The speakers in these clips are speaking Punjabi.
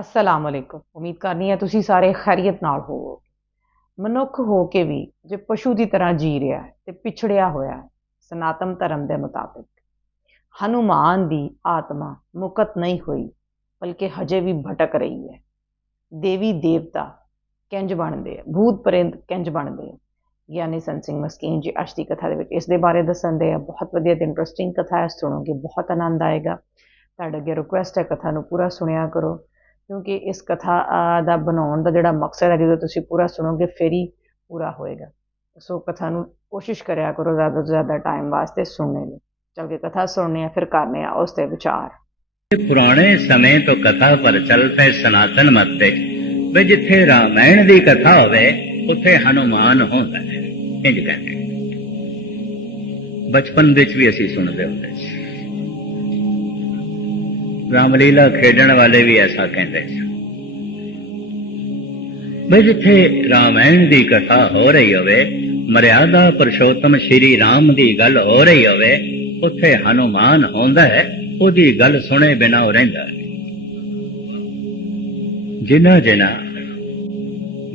ਅਸਲਾਮ ਅਲੈਕੁਮ ਉਮੀਦ ਕਰਨੀ ਹੈ ਤੁਸੀਂ ਸਾਰੇ ਖੈਰੀਅਤ ਨਾਲ ਹੋਵੋਗੇ। ਮਨੁੱਖ ਹੋ ਕੇ ਵੀ ਜੇ ਪਸ਼ੂ ਦੀ ਤਰ੍ਹਾਂ ਜੀ ਰਿਹਾ ਹੈ ਤੇ ਪਿਛੜਿਆ ਹੋਇਆ ਹੈ, ਸਨਾਤਨ ਧਰਮ ਦੇ ਮੁਤਾਬਿਕ। ਹਨੂਮਾਨ ਦੀ ਆਤਮਾ ਮੁਕਤ ਨਹੀਂ ਹੋਈ, ਬਲਕਿ ਹਜੇ ਵੀ ਭਟਕ ਰਹੀ ਹੈ। ਦੇਵੀ ਦੇਵਤਾ ਕਿੰਜ ਬਣਦੇ ਆ, ਭੂਤ ਪ੍ਰੇਤ ਕਿੰਜ ਬਣਦੇ ਆ। ਗਿਆਨੀ ਸੰਤ ਸਿੰਘ ਮਸਕੀਨ ਜੀ ਅੱਜ ਦੀ ਕਥਾ ਦੇ ਵਿੱਚ ਇਸ ਦੇ ਬਾਰੇ ਦੱਸਣਦੇ ਆ। ਬਹੁਤ ਵਧੀਆ ਤੇ ਇੰਟਰਸਟਿੰਗ ਕਥਾ ਹੈ ਸੁਣੋਗੇ ਬਹੁਤ ਆਨੰਦ ਆਏਗਾ। ਤੁਹਾਡੇ ਅੱਗੇ ਰਿਕੁਐਸਟ ਹੈ ਕਥਾ ਨੂੰ ਪੂਰਾ ਸੁਣਿਆ ਕਰੋ। ਕਿਉਂਕਿ ਇਸ ਕਥਾ ਦਾ ਬਣਾਉਣ ਦਾ ਜਿਹੜਾ ਮਕਸਦ ਹੈ, ਜਦੋਂ ਤੁਸੀਂ ਪੂਰਾ ਸੁਣੋਗੇ, ਫਿਰ ਹੀ ਪੂਰਾ ਹੋਏਗਾ। ਸੋ ਕਥਾ ਨੂੰ ਕੋਸ਼ਿਸ਼ ਕਰਿਆ ਕਰੋ ਜ਼ਿਆਦਾ ਤੋਂ ਜ਼ਿਆਦਾ ਟਾਈਮ ਵਾਸਤੇ ਸੁਣਨੇ ਲਈ ਚਲ ਕੇ ਕਥਾ ਸੁਣਨੇ ਆ, ਫਿਰ ਕਰਨੇ ਆ, ਉਸ ਤੇ ਵਿਚਾਰ। ਪੁਰਾਣੇ ਸਮੇਂ ਤੋਂ ਕਥਾ ਪਰ ਚੱਲ ਪਏ ਸਨਾਤਨ ਮਤ ਤੇ। ਵੀ ਜਿੱਥੇ ਰਾਮਾਇਣ ਦੀ ਕਥਾ ਹੋਵੇ, ਉੱਥੇ ਹਨੂਮਾਨ ਹੁੰਦਾ ਹੈ। ਇੰਜ ਕਹਿੰਦੇ ਬਚਪਨ ਵਿੱਚ ਵੀ ਅਸੀਂ ਸੁਣਦੇ ਹੁੰਦੇ ਸੀ। ਰਾਮਲੀਲਾ ਖੇਡਣ ਵਾਲੇ ਵੀ ਐਸਾ ਕਹਿੰਦੇ ਸਨ ਬਈ ਜਿੱਥੇ ਰਾਮਾਇਣ ਦੀ ਕਥਾ ਹੋ ਰਹੀ ਹੋਵੇ, ਮਰਿਆਦਾ ਪੁਰਸ਼ੋਤਮ ਸ਼੍ਰੀ ਰਾਮ ਦੀ ਗੱਲ ਹੋ ਰਹੀ ਹੋਵੇ, ਉੱਥੇ ਹਨੂਮਾਨ ਹੁੰਦਾ ਹੈ, ਉਹਦੀ ਗੱਲ ਸੁਣੇ ਬਿਨਾ ਉਹ ਰਹਿੰਦਾ ਨਹੀਂ ਜਿਨ੍ਹਾਂ ਜਿਨ੍ਹਾਂ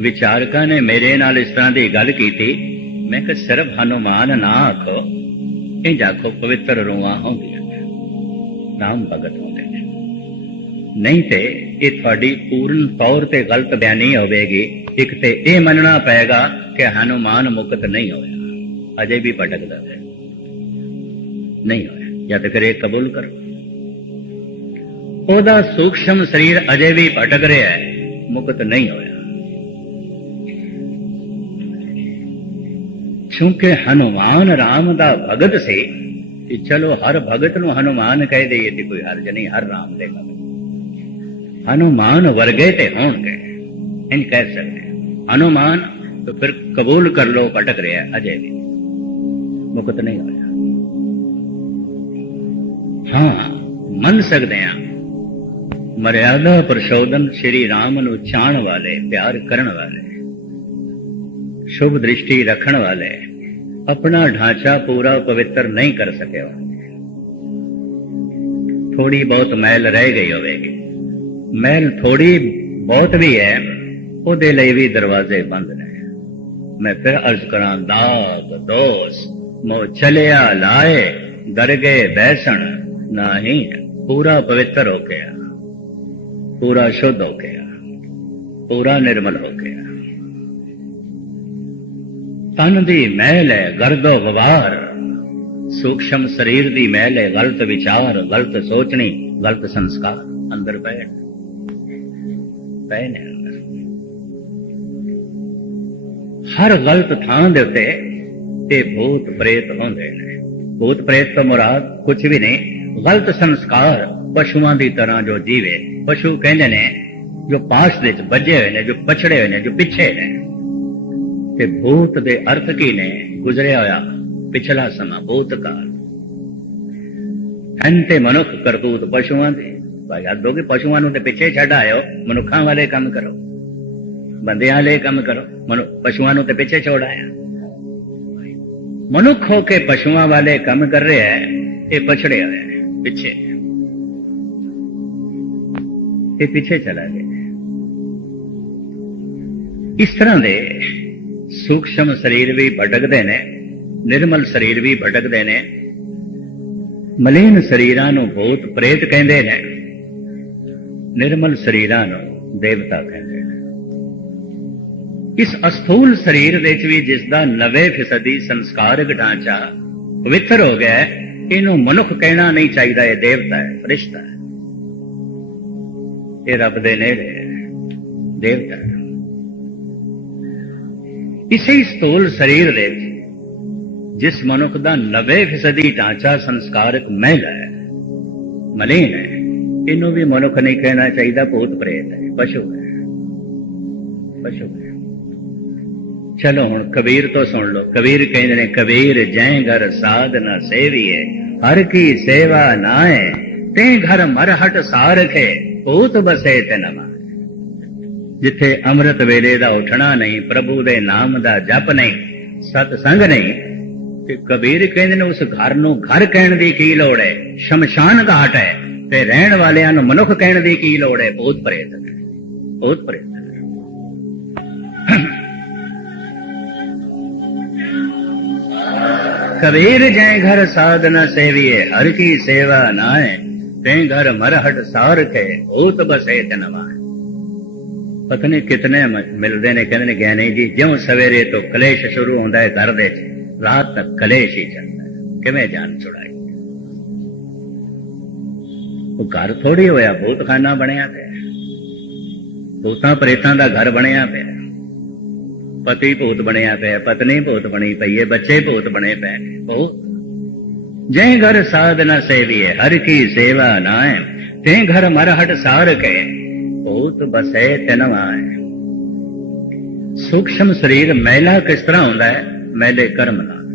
ਵਿਚਾਰਕਾਂ ਨੇ ਮੇਰੇ ਨਾਲ ਇਸ ਤਰ੍ਹਾਂ ਦੀ ਗੱਲ ਕੀਤੀ, ਮੈਂ ਕਿ ਸਿਰਫ ਹਨੂਮਾਨ ਨਾ ਆਖੋ ਇਹ ਆਖੋ, ਪਵਿੱਤਰ ਰੂਹਾਂ ਹੁੰਦੀਆਂ ਨੇ। ਨਾਮ ਭਗਤ ਹੁੰਦੇ ਨਹੀਂ ਤੇ ਇਹ ਤੁਹਾਡੀ ਪੂਰਨ ਤੌਰ ਤੇ ਗਲਤ ਬਿਆਨੀ ਹੋਵੇਗੀ। ਇੱਕ ਤੇ ਇਹ ਮੰਨਣਾ ਪਏਗਾ ਕਿ ਹਨੂਮਾਨ ਮੁਕਤ ਨਹੀਂ ਹੋਇਆ। ਅਜੇ ਵੀ ਭਟਕਦਾ ਹੈ। ਨਹੀਂ ਹੋਇਆ। ਜਾਂ ਤਾਂ ਕਰੇ ਕਬੂਲ ਕਰੋ। ਉਹਦਾ ਸੂਖਸ਼ਮ ਸਰੀਰ ਅਜੇ ਵੀ ਭਟਕ ਰਿਹਾ ਹੈ। ਮੁਕਤ ਨਹੀਂ ਹੋਇਆ। ਕਿਉਂਕਿ ਹਨੂਮਾਨ ਰਾਮ ਦਾ ਭਗਤ ਸੀ ਕਿ ਚਲੋ ਹਰ ਭਗਤ ਨੂੰ ਹਨੂਮਾਨ ਕਹਿ ਦਈਏ ਤੇ ਕੋਈ ਹਰਜ ਨਹੀਂ, ਹਰ ਰਾਮ ਦੇ ਭਗਤ। ਅਨੁਮਾਨ ਵਰਗੇ ਤੇ ਹੋਣਗੇ ਇੰਜ ਕਹਿ ਸਕਦੇ ਅਨੁਮਾਨ ਤਾਂ ਫਿਰ ਕਬੂਲ ਕਰ ਲੋ ਭਟਕ ਰਿਹਾ ਅਜੇ ਵੀ ਮੁਕਤ ਨਹੀਂ ਹੋਇਆ ਹਾਂ ਮੰਨ ਸਕਦੇ ਹਾਂ ਮਰਿਆਦਾ ਪ੍ਰਸ਼ੋਧਨ ਸ਼੍ਰੀ ਰਾਮ ਨੂੰ ਚਾਣ ਵਾਲੇ ਪਿਆਰ ਕਰਨ ਵਾਲੇ ਸ਼ੁਭ ਦ੍ਰਿਸ਼ਟੀ ਰੱਖਣ ਵਾਲੇ ਆਪਣਾ ਢਾਂਚਾ ਪੂਰਾ ਪਵਿੱਤਰ ਨਹੀਂ ਕਰ ਸਕਿਆ ਹੋਣਗੇ ਥੋੜੀ ਬਹੁਤ ਮੈਲ ਰਹਿ ਗਈ ਹੋਵੇਗੀ ਮਹਿਲ ਥੋੜੀ ਬਹੁਤ ਵੀ ਹੈ, ਉਹਦੇ ਲਈ ਵੀ ਦਰਵਾਜ਼ੇ ਬੰਦ ਨੇ। ਮੈਂ ਫਿਰ ਅਰਜ਼ ਕਰਾਂ, ਦਾਗ ਦੋਸ ਮੋ ਚਲਿਆ ਲਾਏ, ਦਰਗੇ ਬੈਸਣ, ਨਹੀਂ ਪੂਰਾ ਪਵਿੱਤਰ ਹੋ ਗਿਆ, ਪੂਰਾ ਸ਼ੁੱਧ ਹੋ ਗਿਆ, ਪੂਰਾ ਨਿਰਮਲ ਹੋ ਗਿਆ। ਤਨ ਦੀ ਮਹਿਲ ਹੈ ਗਰਦੋ ਗਵਾਰ ਸੂਖਸ਼ਮ ਸਰੀਰ ਦੀ ਮਹਿਲ ਹੈ ਗਲਤ ਵਿਚਾਰ, ਗਲਤ ਸੋਚਣੀ, ਗਲਤ ਸੰਸਕਾਰ, ਅੰਦਰ ਬੈਠ। ਪਏ ਨੇ ਹਰ ਗਲਤ ਥਾਂ ਦੇ ਉੱਤੇ ਤੇ ਭੂਤ ਪ੍ਰੇਤ ਹੁੰਦੇ ਨੇ। ਭੂਤ ਪ੍ਰੇਤ ਤੋਂ ਮੁਰਾਦ ਕੁਝ ਵੀ ਨਹੀਂ। ਗਲਤ ਸੰਸਕਾਰ ਪਸ਼ੂਆਂ ਦੀ ਤਰ੍ਹਾਂ ਜੋ ਜੀਵੇ, ਪਸ਼ੂ ਕਹਿੰਦੇ ਨੇ, ਜੋ ਪਾਸ ਦੇ ਵਿੱਚ ਵੱਜੇ ਹੋਏ ਨੇ, ਜੋ ਪਛੜੇ ਹੋਏ ਨੇ, ਜੋ ਪਿੱਛੇ ਨੇ। ਤੇ ਭੂਤ ਦੇ ਅਰਥ ਕੀ ਨੇ? ਗੁਜ਼ਰਿਆ ਹੋਇਆ ਪਿਛਲਾ ਸਮਾਂ ਭੂਤਕਾਲ ਅੰਤੇ ਮਨੁੱਖ ਕਰਤੂਤ ਪਸ਼ੂਆਂ ਦੇ। ਭਾਈ ਆਦੋ ਕਿ ਪਸ਼ੂਆਂ ਨੂੰ ਤੇ ਪਿੱਛੇ ਛੱਡ ਆਇਓ ਮਨੁੱਖਾਂ ਵਾਲੇ ਕੰਮ ਕਰੋ। ਬੰਦਿਆਂ ਵਾਲੇ ਕੰਮ ਕਰੋ, ਮਨੁ, ਪਸ਼ੂਆਂ ਨੂੰ ਤੇ ਪਿੱਛੇ ਛੋੜ ਆਇਆ ਮਨੁੱਖ ਹੋ ਕੇ ਪਸ਼ੂਆਂ ਵਾਲੇ ਕੰਮ ਕਰ ਰਿਹਾ ਹੈ, ਇਹ ਪਛੜਿਆ ਹੋਏ ਨੇ ਪਿੱਛੇ। ਇਹ ਪਿੱਛੇ ਚਲਾ ਗਿਆ ਇਸ ਤਰ੍ਹਾਂ ਦੇ ਸੂਖਸ਼ਮ ਸਰੀਰ ਵੀ ਭਟਕਦੇ ਨੇ, ਨਿਰਮਲ ਸਰੀਰ ਵੀ ਭਟਕਦੇ ਨੇ, ਮਲੀਨ ਸਰੀਰਾਂ ਨੂੰ ਬਹੁਤ ਪ੍ਰੇਤ ਕਹਿੰਦੇ ਨੇ। ਨਿਰਮਲ ਸਰੀਰਾਂ ਨੂੰ ਦੇਵਤਾ ਕਹਿੰਦੇ ਨੇ। ਇਸ ਅਸਥੂਲ ਸਰੀਰ ਵਿੱਚ ਵੀ ਜਿਸ ਦਾ 90% ਸੰਸਕਾਰਕ ਢਾਂਚਾ ਪਵਿੱਤਰ ਹੋ ਗਿਆ ਇਹਨੂੰ ਮਨੁੱਖ ਕਹਿਣਾ ਨਹੀਂ ਚਾਹੀਦਾ, ਇਹ ਦੇਵਤਾ ਹੈ, ਫਰਿਸ਼ਤਾ ਹੈ। ਇਹ ਰੱਬ ਦੇ ਨੇੜੇ ਦੇਵਤਾ ਇਸੇ ਸਥੂਲ ਸਰੀਰ ਵਿੱਚ ਜਿਸ ਮਨੁੱਖ ਦਾ 90% ਢਾਂਚਾ ਸੰਸਕਾਰਕ ਮਹਿਲ ਹੈ, ਮਲੀਨ ਹੈ ਇਹਨੂੰ ਵੀ ਮਨੁੱਖ ਨਹੀਂ ਕਹਿਣਾ ਚਾਹੀਦਾ, ਭੂਤ ਪ੍ਰੇਤ ਹੈ। ਪਸ਼ੂ ਹੈ। ਪਸ਼ੂ ਹੈ। ਚਲੋ ਹੁਣ ਕਬੀਰ ਤੋਂ ਸੁਣ ਲਓ। ਕਬੀਰ ਕਹਿੰਦੇ ਨੇ, ਕਬੀਰ ਜੈ ਘਰ ਸਾਧਨਾ ਸੇਵੀਏ, ਹਰ ਕੀ ਸੇਵਾ ਨਾਏ, ਤੇ ਘਰ ਮਰਹਟ ਸਾਰਖੇ, ਭੂਤ ਬਸੇ ਤੇ ਨਮਾ ਜਿੱਥੇ ਅੰਮ੍ਰਿਤ ਵੇਲੇ ਦਾ ਉਠਣਾ ਨਹੀਂ, ਪ੍ਰਭੂ ਦੇ ਨਾਮ ਦਾ ਜਪ ਨਹੀਂ ਸਤ ਸੰਗ ਨਹੀਂ, ਤੇ ਕਬੀਰ ਕਹਿੰਦੇ ਨੇ, ਉਸ ਘਰ ਨੂੰ ਘਰ ਕਹਿਣ ਦੀ ਕੀ ਲੋੜ ਹੈ? ਸ਼ਮਸ਼ਾਨ ਘਾਟ ਹੈ। ਤੇ ਰਹਿਣ ਵਾਲਿਆਂ ਨੂੰ ਮਨੁੱਖ ਕਹਿਣ ਦੀ ਕੀ ਲੋੜ ਹੈ? ਬਹੁਤ ਪ੍ਰੇਤ ਬਹੁਤ ਪ੍ਰੇਤ ਕਬੀਰ ਜੈ ਘਰ ਸਾਧਨਾ ਸੇਵੀਏ, ਹਰ ਕੀ ਸੇਵਾ ਨਾਏ ਤੈ ਘਰ ਮਰਹਟ ਸਾਰ ਕੇ ਹੋਤ ਬਸੇ ਤਨਵਾ ਪਤਾ ਨਹੀਂ ਕਿਤਨੇ ਮਿਲਦੇ ਨੇ, ਕਹਿੰਦੇ ਨੇ ਗਿਆਨੀ ਜੀ, ਜਿਉਂ ਸਵੇਰੇ ਤੋਂ ਕਲੇਸ਼ ਸ਼ੁਰੂ ਹੁੰਦਾ ਹੈ ਘਰ ਦੇ ਰਾਤ ਤੱਕ ਕਲੇਸ਼ ਹੀ ਚੱਲਦਾ ਕਿਵੇਂ ਜਾਨ ਛੁੜਾਈ ਉਹ ਘਰ ਥੋੜੀ ਹੋਇਆ ਭੂਤਖਾਨਾ ਬਣਿਆ ਪਿਆ। ਭੂਤਾਂ ਪ੍ਰੇਤਾਂ ਦਾ ਘਰ ਬਣਿਆ ਪਿਆ। ਪਤੀ ਭੂਤ ਬਣਿਆ ਪਿਆ, ਪਤਨੀ ਭੂਤ ਬਣੀ ਪਈ ਹੈ ਬੱਚੇ ਭੂਤ ਬਣੇ ਪਏ ਨੇ। ਉਹ ਜੈ ਘਰ ਸਾਧਨਾ ਸੇਵੀਏ, ਹਰ ਕੀ ਸੇਵਾ ਨਾਏ ਤੇ ਘਰ ਮਰਹਟ ਸਾਰ ਕੇ ਭੂਤ ਬਸੇ ਤਨਵਾਏ ਸੂਖਸ਼ਮ ਸਰੀਰ ਮੈਲਾ ਕਿਸ ਤਰ੍ਹਾਂ ਹੁੰਦਾ ਹੈ? ਮੈਲੇ ਕਰਮ ਨਾਲ।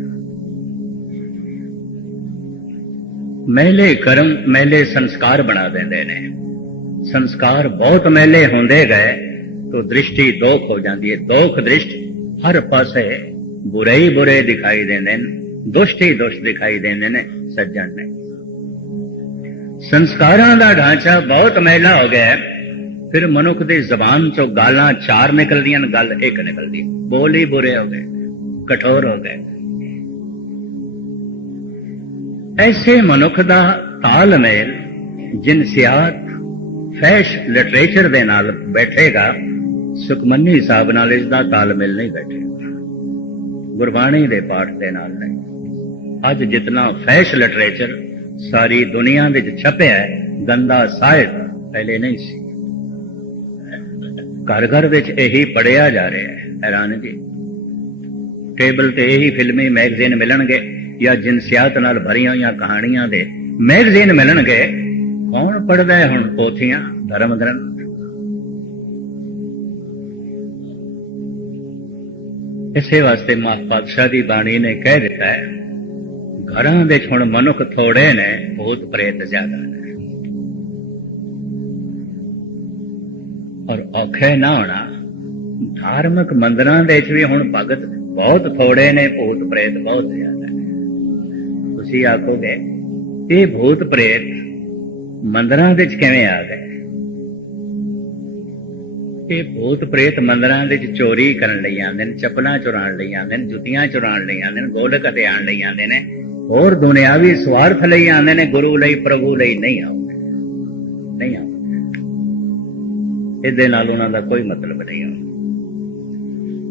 ਮਹਿਲੇ ਕਰਮ, ਮੈਲੇ ਸੰਸਕਾਰ ਬਣਾ ਦਿੰਦੇ ਨੇ। ਸੰਸਕਾਰ ਬਹੁਤ ਮਹਿਲੇ ਹੁੰਦੇ ਗਏ, ਤੋ ਦ੍ਰਿਸ਼ਟੀ ਦੋਖ ਹੋ ਜਾਂਦੀ ਹੈ। ਦੋਖ ਦ੍ਰਿਸ਼ਟ ਹਰ ਪਾਸੇ ਬੁਰੇ ਹੀ ਬੁਰੇ ਦਿਖਾਈ ਦਿੰਦੇ ਨੇ, ਦੁਸ਼ਟ ਹੀ ਦੁਸ਼ਟ ਦਿਖਾਈ ਦਿੰਦੇ ਨੇ ਸੱਜਣ ਨੇ। ਸੰਸਕਾਰਾਂ ਦਾ ਢਾਂਚਾ ਬਹੁਤ ਮਹਿਲਾ ਹੋ ਗਿਆ ਫਿਰ ਮਨੁੱਖ ਦੀ ਜ਼ਬਾਨ ਚੋਂ ਗਾਲਾਂ ਚਾਰ ਨਿਕਲਦੀਆਂ ਨੇ, ਗੱਲ ਇੱਕ ਨਿਕਲਦੀ ਬੋਲ ਹੀ ਬੁਰੇ ਹੋ ਗਏ, ਕਠੋਰ ਹੋ ਗਏ। ਐਸੇ ਮਨੁੱਖ ਦਾ ਤਾਲਮੇਲ ਜਿਨਸੀਆਤ ਫੈਸ਼ ਲਿਟਰੇਚਰ ਦੇ ਨਾਲ ਬੈਠੇਗਾ ਸੁਖਮਨੀ ਸਾਹਿਬ ਨਾਲ ਇਸ ਦਾ ਤਾਲਮੇਲ ਨਹੀਂ ਬੈਠੇਗਾ ਗੁਰਬਾਣੀ ਦੇ ਪਾਠ ਦੇ ਨਾਲ ਨਹੀਂ ਅੱਜ ਜਿਤਨਾ ਫੈਸ਼ ਲਿਟਰੇਚਰ ਸਾਰੀ ਦੁਨੀਆ ਵਿੱਚ ਛਪਿਆ ਹੈ ਗੰਦਾ ਸਾਹਿਤ ਪਹਿਲੇ ਨਹੀਂ ਸੀ ਘਰ ਘਰ ਵਿੱਚ ਇਹੀ ਪੜਿਆ ਜਾ ਰਿਹਾ ਹੈ ਹੈਰਾਨ ਜੀ ਟੇਬਲ ਤੇ ਇਹੀ ਫਿਲਮੀ ਮੈਗਜ਼ੀਨ ਮਿਲਣਗੇ ਜਾਂ ਜਿਨਸੀਆਤ ਨਾਲ ਭਰੀਆਂ ਹੋਈਆਂ ਕਹਾਣੀਆਂ ਦੇ ਮੈਗਜ਼ੀਨ ਮਿਲਣਗੇ, ਕੌਣ ਪੜਦਾ ਹੈ ਹੁਣ ਪੋਥੀਆਂ ਧਰਮ ਗ੍ਰੰਥ? ਇਸੇ ਵਾਸਤੇ ਮਾਂ ਪਾਤਸ਼ਾਹ ਦੀ ਬਾਣੀ ਨੇ ਕਹਿ ਦਿੱਤਾ ਹੈ, ਘਰਾਂ ਵਿੱਚ ਹੁਣ ਮਨੁੱਖ ਥੋੜੇ ਨੇ, ਬਹੁਤ ਪ੍ਰੇਤ ਜ਼ਿਆਦਾ ਨੇ। ਔਰ ਔਖੇ ਨਾ ਹੋਣਾ, ਧਾਰਮਿਕ ਮੰਦਰਾਂ ਦੇ ਵਿੱਚ ਵੀ ਹੁਣ ਭਗਤ ਬਹੁਤ ਥੋੜੇ ਨੇ ਭੂਤ ਪ੍ਰੇਤ ਬਹੁਤ ਜ਼ਿਆਦਾ ਤੁਸੀਂ ਆਖੋਗੇ ਇਹ ਭੂਤ ਪ੍ਰੇਤ ਮੰਦਰਾਂ ਵਿੱਚ ਕਿਵੇਂ ਆ ਗਏ? ਇਹ ਭੂਤ ਪ੍ਰੇਤ ਮੰਦਰਾਂ ਵਿੱਚ ਚੋਰੀ ਕਰਨ ਲਈ ਆਉਂਦੇ ਨੇ, ਚੱਪਲਾਂ ਚੁਰਾਉਣ ਲਈ ਆਉਂਦੇ ਨੇ, ਜੁੱਤੀਆਂ ਚੁਰਾਉਣ ਲਈ ਆਉਂਦੇ ਨੇ, ਗੋਲਕ ਅਤੇ ਆਣ ਲਈ ਆਉਂਦੇ ਨੇ। ਹੋਰ ਦੁਨਿਆਵੀ ਸਵਾਰਥ ਲਈ ਆਉਂਦੇ ਨੇ, ਗੁਰੂ ਲਈ, ਪ੍ਰਭੂ ਲਈ ਨਹੀਂ ਆਉਂਦੇ। ਨਹੀਂ ਆਉਂਦੇ। ਇਹਦੇ ਨਾਲ ਉਹਨਾਂ ਦਾ ਕੋਈ ਮਤਲਬ ਨਹੀਂ ਹੁੰਦਾ।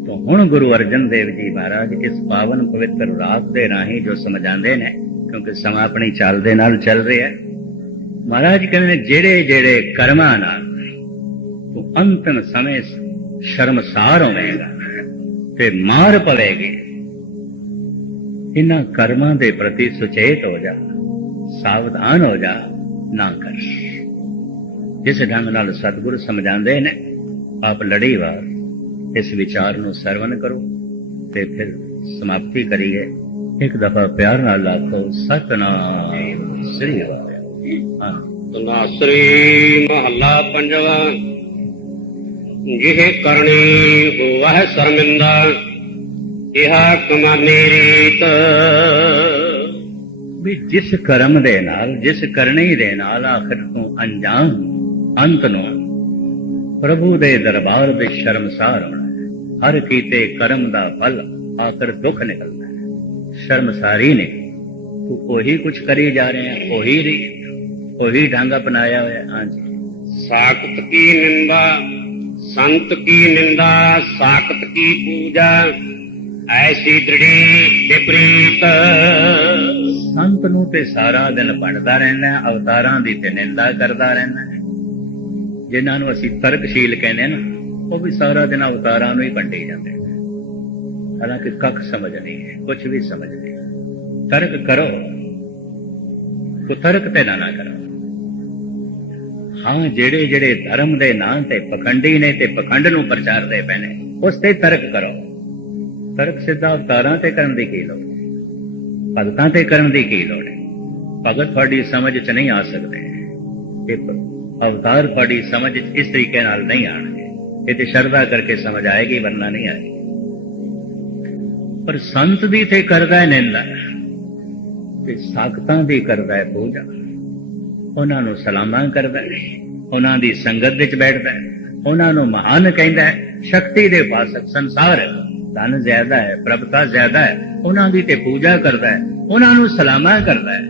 ਤਾਂ ਹੁਣ ਗੁਰੂ ਅਰਜਨ ਦੇਵ ਜੀ ਮਹਾਰਾਜ ਇਸ ਪਾਵਨ ਪਵਿੱਤਰ ਰਾਤ ਦੇ ਰਾਹੀਂ ਜੋ ਸਮਝਾਉਂਦੇ ਨੇ ਕਿਉਂਕਿ ਸਮਾਂ ਆਪਣੀ ਚਾਲ ਦੇ ਨਾਲ ਚੱਲ ਰਿਹਾ ਹੈ। ਮਹਾਰਾਜ ਕਹਿੰਦੇ ਨੇ, ਜਿਹੜੇ ਜਿਹੜੇ ਕਰਮਾਂ ਨਾਲ ਤੂੰ ਅੰਤਨ ਸਮੇਂ ਸ਼ਰਮਸਾਰ ਹੋਵੇਂਗਾ, ਤੇ ਮਾਰ ਪਵੇਗੀ। ਇਹਨਾਂ ਕਰਮਾਂ ਦੇ ਪ੍ਰਤੀ ਸੁਚੇਤ ਹੋ ਜਾ, ਸਾਵਧਾਨ ਹੋ ਜਾ, ਨਾ ਕਰ। ਜਿਸ ਢੰਗ ਨਾਲ ਸਤਿਗੁਰ ਸਮਝਾਉਂਦੇ ਨੇ, ਆਪ ਲੜੀਵਾਰ ਇਸ ਵਿਚਾਰ ਨੂੰ ਸਰਵਨ ਕਰੋ, ਤੇ ਫਿਰ ਸਮਾਪਤੀ ਕਰੀਏ। ਇੱਕ ਦਫਾ ਪਿਆਰ ਨਾਲ ਆਖੋ ਸਤਨਾਮ ਸ੍ਰੀ ਵਾਹਿਗੁਰੂ ਤਨਾਸਰੀ ਮਹੱਲਾ ਪੰਜਵਾ। ਜਿਹ ਕਰਨੀ ਹੋਵਹਿ ਸ਼ਰਮਿੰਦਾ ਇਹਾ ਕਮਾਨੇ ਰੀਤ। ਵੀ ਜਿਸ ਕਰਮ ਦੇ ਨਾਲ ਜਿਸ ਕਰਨੀ ਦੇ ਨਾਲ ਆਖਰ ਤੋਂ ਅੰਜਾਮ ਅੰਤ ਨੂੰ ਪ੍ਰਭੂ ਦੇ ਦਰਬਾਰ ਵਿੱਚ ਸ਼ਰਮਸਾਰ ਹੋਣਾ। ਹਰ ਕੀਤੇ ਕਰਮ ਦਾ ਫਲ ਆਖਰ ਦੁੱਖ ਨਿਕਲਣਾ ਹੈ। ਸ਼ਰਮਸਾਰੀ ਨੇ। ਤੂੰ ਉਹੀ ਕੁਝ ਕਰੀ ਜਾ ਰਿਹਾ ਹੈ ਉਹੀ ਰੀਤ ਉਹੀ ਢੰਗ ਅਪਣਾਇਆ ਹੋਇਆ। ਹਾਂਜੀ। ਸਾਖਤ ਕੀ ਨਿੰਦਾ ਸੰਤ ਕੀ ਨਿੰਦਾ ਸਾਖਤ ਕੀ ਪੂਜਾ ਐਸੀ ਦ੍ਰਿੜੀ ਵਿਪਰੀਤ। ਸੰਤ ਨੂੰ ਤੇ ਸਾਰਾ ਦਿਨ ਪੜਦਾ ਰਹਿੰਦਾ ਹੈ, ਅਵਤਾਰਾਂ ਦੀ ਤੇ ਨਿੰਦਾ ਕਰਦਾ ਰਹਿੰਦਾ ਹੈ। ਜਿਨ੍ਹਾਂ ਨੂੰ ਅਸੀਂ ਤਰਕਸ਼ੀਲ ਕਹਿੰਦੇ ਨਾ ਉਹ ਵੀ ਸਾਰਾ ਦਿਨ ਅਵਤਾਰਾਂ ਨੂੰ ਹੀ ਵੰਡੀ ਜਾਂਦੇ ਨੇ। ਹਾਲਾਂਕਿ ਕੱਖ ਸਮਝ ਨਹੀਂ ਹੈ ਕੁਝ ਵੀ ਸਮਝ ਨਹੀਂ। ਤਰਕ ਕਰੋ, ਤੋ ਤਰਕ ਤੇ ਨਾ ਨਾ ਕਰੋ। ਹਾਂ ਜਿਹੜੇ ਜਿਹੜੇ ਧਰਮ ਦੇ ਨਾਂ ਤੇ ਪਖੰਡੀ ਨੇ ਤੇ ਪਖੰਡ ਨੂੰ ਪ੍ਰਚਾਰਦੇ ਪਏ ਨੇ, ਉਸ ਤੇ ਤਰਕ ਕਰੋ। ਤਰਕ ਸਿੱਧਾ ਅਵਤਾਰਾਂ ਤੇ ਕਰਨ ਦੀ ਕੀ ਲੋੜ ਹੈ? ਭਗਤਾਂ ਤੇ ਕਰਨ ਦੀ ਕੀ ਲੋੜ ਹੈ? ਭਗਤ ਤੁਹਾਡੀ ਸਮਝ 'ਚ ਨਹੀਂ ਆ ਸਕਦੇ। ਇਹ ਅਵਤਾਰ ਤੁਹਾਡੀ ਸਮਝ 'ਚ ਇਸ ਤਰੀਕੇ ਨਾਲ ਨਹੀਂ ਆਣਗੇ ਇਹ ਤੇ ਸ਼ਰਧਾ ਕਰਕੇ ਸਮਝ ਆਏਗੀ, ਵਰਨਾ ਨਹੀਂ ਆਏਗੀ। ਪਰ ਸੰਤ ਦੀ ਤੇ ਕਰਦਾ ਹੈ ਨਿੰਦਾ। ਤੇ ਸਾਖਤਾਂ ਦੀ ਕਰਦਾ ਹੈ ਪੂਜਾ। ਉਹਨਾਂ ਨੂੰ ਸਲਾਮਾਂ ਕਰਦਾ ਹੈ, ਉਹਨਾਂ ਦੀ ਸੰਗਤ ਵਿੱਚ ਬੈਠਦਾ ਹੈ, ਉਹਨਾਂ ਨੂੰ ਮਹਾਨ ਕਹਿੰਦਾ ਹੈ। ਸ਼ਕਤੀ ਦੇ ਵਾਸਕ ਸੰਸਾਰ ਧਨ ਜ਼ਿਆਦਾ ਹੈ ਪ੍ਰਭਤਾ ਜ਼ਿਆਦਾ ਹੈ। ਉਹਨਾਂ ਦੀ ਤੇ ਪੂਜਾ ਕਰਦਾ ਹੈ। ਉਹਨਾਂ ਨੂੰ ਸਲਾਮਾਂ ਕਰਦਾ ਹੈ।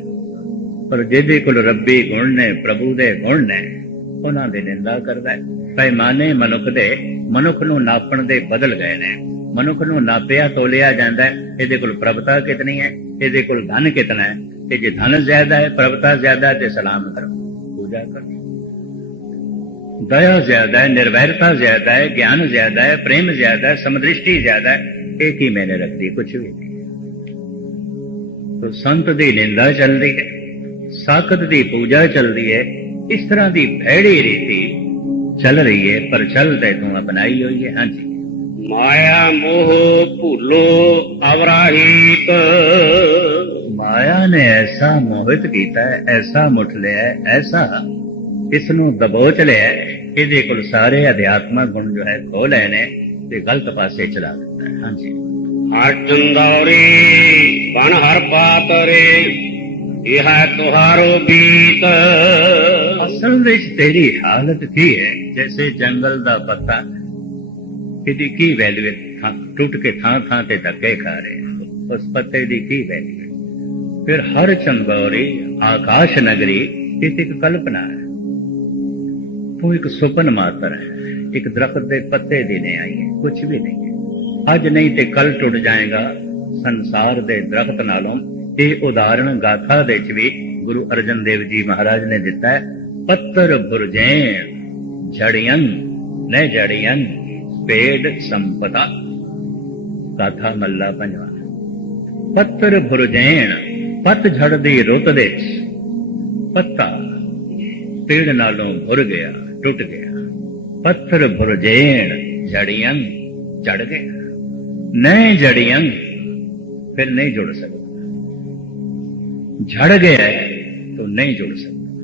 ਪਰ ਜਿਹਦੇ ਕੋਲ ਰੱਬੀ ਗੁਣ ਨੇ ਪ੍ਰਭੂ ਦੇ ਗੁਣ ਨੇ ਉਹਨਾਂ ਦੀ ਨਿੰਦਾ ਕਰਦਾ ਹੈ। ਪੈਮਾਨੇ ਮਨੁੱਖ ਦੇ ਮਨੁੱਖ ਨੂੰ ਨਾਪਣ ਦੇ ਬਦਲ ਗਏ ਨੇ। ਮਨੁੱਖ ਨੂੰ ਨਾਪਿਆ ਤੋਲਿਆ ਜਾਂਦਾ ਹੈ। ਇਹਦੇ ਕੋਲ ਪ੍ਰਭਤਾ ਕਿਤਨੀ ਹੈ? ਇਹਦੇ ਕੋਲ ਧਨ ਕਿਤਨਾ ਹੈ? ਤੇ ਜੇ ਧਨ ਜ਼ਿਆਦਾ ਹੈ, ਪ੍ਰਭਤਾ ਜ਼ਿਆਦਾ ਤੇ ਸਲਾਮ ਕਰੋ। ਪੂਜਾ ਕਰੋ। ਦਇਆ ਜ਼ਿਆਦਾ ਹੈ, ਨਿਰਵੈਰਤਾ ਜ਼ਿਆਦਾ ਹੈ, ਗਿਆਨ ਜ਼ਿਆਦਾ ਹੈ, ਪ੍ਰੇਮ ਜ਼ਿਆਦਾ ਹੈ, ਸਮਦ੍ਰਿਸ਼ਟੀ ਜ਼ਿਆਦਾ ਹੈ। ਇਹ ਕੀ ਮੈਨੇ ਰੱਖਦੀ ਕੁਛ ਵੀ ਤੋ ਸੰਤ ਦੀ ਨਿੰਦਾ ਚੱਲਦੀ ਹੈ, ਸਾਖਤ ਦੀ ਪੂਜਾ ਚੱਲਦੀ ਹੈ, ਇਸ ਤਰ੍ਹਾਂ ਦੀ ਭੈੜੀ ਰੀਤੀ ਚੱਲ ਰਹੀ ਹੈ, ਪਰ ਚੱਲ ਤੇ ਤੂੰ ਅਪਣਾਈ ਹੋਈ ਹੈ। ਹਾਂਜੀ। ਮਾਇਆ ਮੋਹ ਭੁੱਲੋ ਅਵਰਾਹੀਤ। ਮਾਇਆ ਨੇ ਐਸਾ ਮੋਹਿਤ ਕੀਤਾ ਐਸਾ ਮੁੱਠ ਲਿਆ ਐਸਾ ਇਸ ਨੂੰ ਦਬੋਚ ਲਿਆ ਇਹਦੇ ਕੋਲ ਸਾਰੇ ਅਧਿਆਤਮਕ ਗੁਣ ਜੋ ਹੈ ਖੋ ਲਏ ਨੇ ਤੇ ਗਲਤ ਪਾਸੇ ਚਲਾ ਦਿੱਤਾ ਹਾਂਜੀ। ਆਜਨ ਦੌਰੀ ਬਣ ਹਰ ਬਾਤ ਰੇ ਇਹ ਹੈ ਤੁਹਾਰੋ ਬੀਤ। ਅਸਲ ਵਿੱਚ ਤੇਰੀ ਹਾਲਤ ਕੀ ਹੈ? ਜੈਸੇ ਜੰਗਲ ਦਾ ਪੱਤਾ ਇਹਦੀ ਕੀ ਵੈਲਿਊ ਹੈ? ਟੁੱਟ ਕੇ ਥਾਂ ਥਾਂ ਤੇ ਧੱਕੇ ਖਾ ਰਹੇ ਉਸ ਪੱਤੇ ਦੀ ਕੀ ਵੈਲਿਊ ਹੈ? ਫਿਰ ਹਰ ਚੰਗੌਰੀ, ਆਕਾਸ਼ ਨਗਰੀ ਇਹ ਇੱਕ ਕਲਪਨਾ ਹੈ। ਉਹ ਇੱਕ ਸੁਪਨ ਮਾਤਰ ਹੈ। ਇੱਕ ਦਰਖਤ ਦੇ ਪੱਤੇ ਦੀ ਨਹੀਂ ਆਈ ਹੈ। ਕੁਝ ਵੀ ਨਹੀਂ ਹੈ। ਅੱਜ ਨਹੀਂ ਤੇ ਕੱਲ ਟੁੱਟ ਜਾਏਗਾ। ਸੰਸਾਰ ਦੇ ਦਰਖਤ ਨਾਲੋਂ ਇਹ ਉਦਾਹਰਣ ਗਾਥਾ ਦੇ ਵਿੱਚ ਵੀ ਗੁਰੂ ਅਰਜਨ ਦੇਵ ਜੀ ਮਹਾਰਾਜ ਨੇ ਦਿੱਤਾ ਹੈ। ਪੱਤਰ ਭੁਰਜੈਣ ਝੜੀਆਂ ਨੇ ਝੜੀਆਂ ਪੇੜ ਸੰਪਦਾ ਗਾਥਾ ਮੱਲਾ ਪੰਜਵਾ ਪੱਤਰ ਭੁਰਜੈਣ ਪੱਤ ਝੜ ਦੀ ਰੁੱਤ ਦੇ ਵਿੱਚ ਪੱਤਾ ਪੇੜ ਨਾਲੋਂ ਭੁਰ ਗਿਆ ਟੁੱਟ ਗਿਆ ਪੱਥਰ ਭੁਰਜੇਣ ਜੜੀਆਂ ਝੜ ਗਏ ਨਹੀਂ ਜੜੀਆਂ ਫਿਰ ਨਹੀਂ ਜੁੜ ਸਕਦਾ ਝੜ ਗਿਆ तो नहीं जुड़ सकता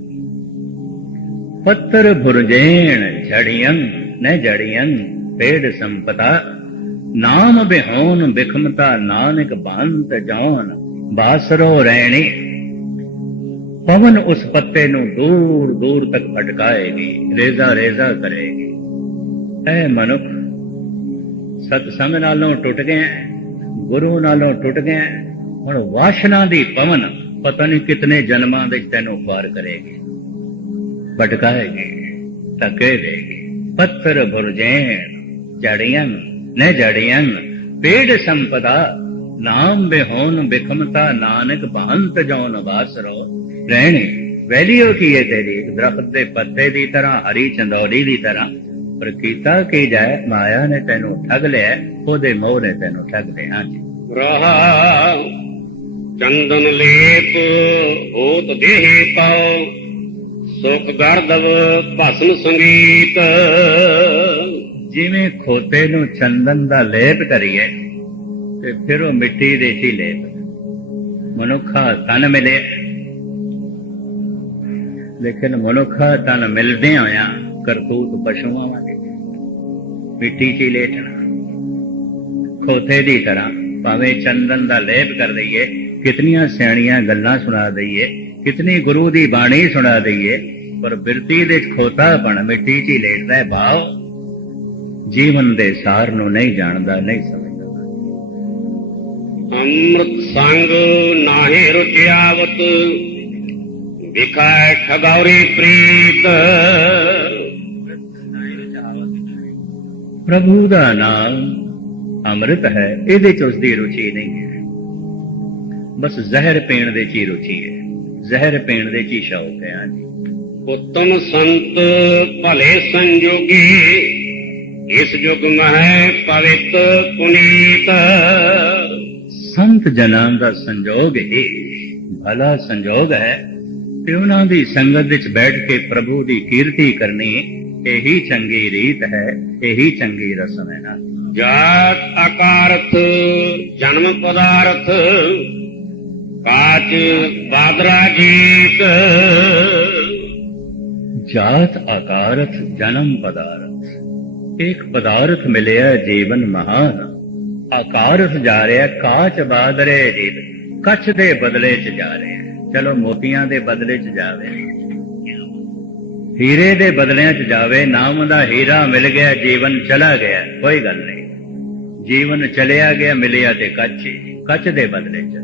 पत्थर भुरजेण झड़ियं न जड़ियं ਪੇੜ ਸੰਪਤਾ, ਨਾਮ ਬਿਹੋਨ ਬਿਖਮਤਾ, ਨਾਨਕ ਬੰਤ ਜਾਨ ਬਾਸਰੋ ਰਹਿਣੇ ਪਵਨ ਉਸ ਪੱਤੇ ਨੂੰ ਦੂਰ ਦੂਰ ਤੱਕ ਭਟਕਾਏਗੀ, ਰੇਜ਼ਾ ਰੇਜ਼ਾ ਕਰੇਗੀ। ਐ ਮਨੁੱਖ ਸਤ ਸੰਗ ਨਾਲੋਂ ਟੁੱਟ ਗਏ ਗੁਰੂ ਨਾਲੋਂ ਟੁੱਟ ਗਏ ਹੁਣ ਵਾਸ਼ਨਾ ਦੀ ਪਵਨ ਪਤਾ ਨਹੀਂ ਕਿਤਨੇ ਜਨਮਾਂ ਵਿੱਚ ਤੈਨੂੰ ਪਾਰ ਕਰੇਗੀ। ਪਟਕਾਏਗੀ ਧੱਕੇ ਦੇਗੀ, ਪੱਥਰ ਭੁਰਜੇਨ ਜੜੀਆਂ ਨ ਜੜੀਆਂ ਪੇੜ ਸੰਪਦਾ, ਨਾਮ ਬਿਹੋਨ ਬਿਖਮਤਾ, ਨਾਨਕ ਬਹੰਤ ਜੌਨ ਬਾਸਰੋ। ਰਹਿਣੀ ਵੈਲਿਊ ਕੀ ਹੈ ਤੇਰੀ? ਦਰਖਤ ਦੇ ਪੱਤੇ ਦੀ ਤਰ੍ਹਾਂ, ਹਰੀ ਚੰਦੌਲੀ ਦੀ ਤਰ੍ਹਾਂ। ਪਰ ਕੀਤਾ ਕੀ ਜਾਏ? ਮਾਇਆ ਨੇ ਤੈਨੂੰ ਠੱਗ ਲਿਆ। ਉਹਦੇ ਮੋਹ ਨੇ ਤੈਨੂੰ ਠੱਗ ਲਿਆ ਹਾਂਜੀ ਰਹਾ, ਚੰਦਨ ਲੇਪ, ਹੋਤ ਦੇਹ ਪਾਉ ਸੁਖ ਗਰਦਵ ਭਸਮ ਸੰਗੀਤ। ਜਿਵੇਂ ਖੋਤੇ ਨੂੰ ਚੰਦਨ ਦਾ ਲੇਪ ਕਰੀਏ ਤੇ ਫਿਰ ਉਹ ਮਿੱਟੀ ਦੇ ਚ ਲੇਪ ਮਨੁੱਖਾ ਤਨ ਮਿਲੇ। ਲੇਕਿਨ ਮਨੁੱਖਾ ਤਨ ਮਿਲਦੇ ਹੋਇਆ ਕਰਤੂਤ ਪਸ਼ੂਆਂ ਵਾਂਗੇ। ਮਿੱਟੀ ਚ ਹੀ ਲੇਟਣਾ ਖੋਤੇ ਦੀ ਤਰ੍ਹਾਂ ਭਾਵੇਂ ਚੰਦਨ ਦਾ ਲੇਪ ਕਰ ਦਈਏ, ਕਿਤਨੀਆਂ ਸਿਆਣੀਆਂ ਗੱਲਾਂ ਸੁਣਾ ਦਈਏ, ਕਿਤਨੀ ਗੁਰੂ ਦੀ ਬਾਣੀ ਸੁਣਾ ਦਈਏ, ਪਰ ਬਿਰਤੀ ਦੇ ਖੋਤਾ ਬਣ ਮਿੱਟੀ 'ਚ ਹੀ ਲੇਟਦਾ ਹੈ। ਭਾਵ ਜੀਵਨ ਦੇ ਸਾਰ ਨੂੰ ਨਹੀਂ ਜਾਣਦਾ ਨਹੀਂ ਸਮਝਦਾ। ਅੰਮ੍ਰਿਤ ਸੰਗ ਨਾਹੇ ਰੁਚਿਆਵਤ ਵਿਖਾਇ ਠਗੌਰੀ ਪ੍ਰੀਤ। ਪ੍ਰਭੂ ਦਾ ਨਾਮ ਅੰਮ੍ਰਿਤ ਹੈ ਇਹਦੇ 'ਚ ਉਸ ਦੀ ਰੁਚੀ ਨਹੀਂ ਹੈ। ਬਸ ਜ਼ਹਿਰ ਪੀਣ ਦੇ 'ਚ ਰੁਚੀ ਹੈ ਜ਼ਹਿਰ ਪੀਣ ਦੇ 'ਚ ਹੀ ਸ਼ੌਕ ਹੈ ਹਾਂਜੀ। ਉਤਮ ਸੰਤ ਭਲੇ ਸੰਜੋਗੀ। ਇਸ ਯੁਗ ਮਹਿ ਪਵਿੱਤ ਪੁਨੀਤ। ਸੰਤ ਜਨਾਂ ਦਾ ਸੰਜੋਗ ਹੀ ਭਲਾ ਸੰਜੋਗ ਹੈ। ਤੇ ਉਹਨਾਂ ਦੀ ਸੰਗਤ ਵਿੱਚ ਬੈਠ ਕੇ ਪ੍ਰਭੂ ਦੀ ਕੀਰਤੀ ਕਰਨੀ ਇਹੀ ਚੰਗੀ ਰੀਤ ਹੈ, ਇਹੀ ਚੰਗੀ ਰਸਮ ਹੈ। ਨਾ ਜਾਤ ਆਕਾਰਥ ਜਨਮ ਪਦਾਰਥ, ਕਾਚ ਬਾਦਰਾ ਜੀਤ। ਜਾਤ ਆਕਾਰਥ ਜਨਮ ਪਦਾਰਥ। ਇੱਕ ਪਦਾਰਥ ਮਿਲਿਆ ਜੀਵਨ ਮਹਾਨ। ਆਕਾਰਥ ਜਾ ਰਿਹਾ, ਕਾਚ ਬਾਦਰੇ ਜੀਤ ਕੱਚ ਦੇ ਬਦਲੇ ਚ ਜਾ ਰਿਹਾ। ਚਲੋ ਮੋਤੀਆਂ ਦੇ ਬਦਲੇ ਚ ਜਾਵੇ। ਹੀਰੇ ਦੇ ਬਦਲਿਆਂ ਚ ਜਾਵੇ, ਨਾਮ ਦਾ ਹੀਰਾ ਮਿਲ ਗਿਆ, ਜੀਵਨ ਚਲਾ ਗਿਆ। ਕੋਈ ਗੱਲ ਨਹੀਂ। ਜੀਵਨ ਚਲਿਆ ਗਿਆ, ਮਿਲਿਆ ਤੇ ਕੱਚ ਹੀ। ਕੱਚ ਦੇ ਬਦਲੇ ਚ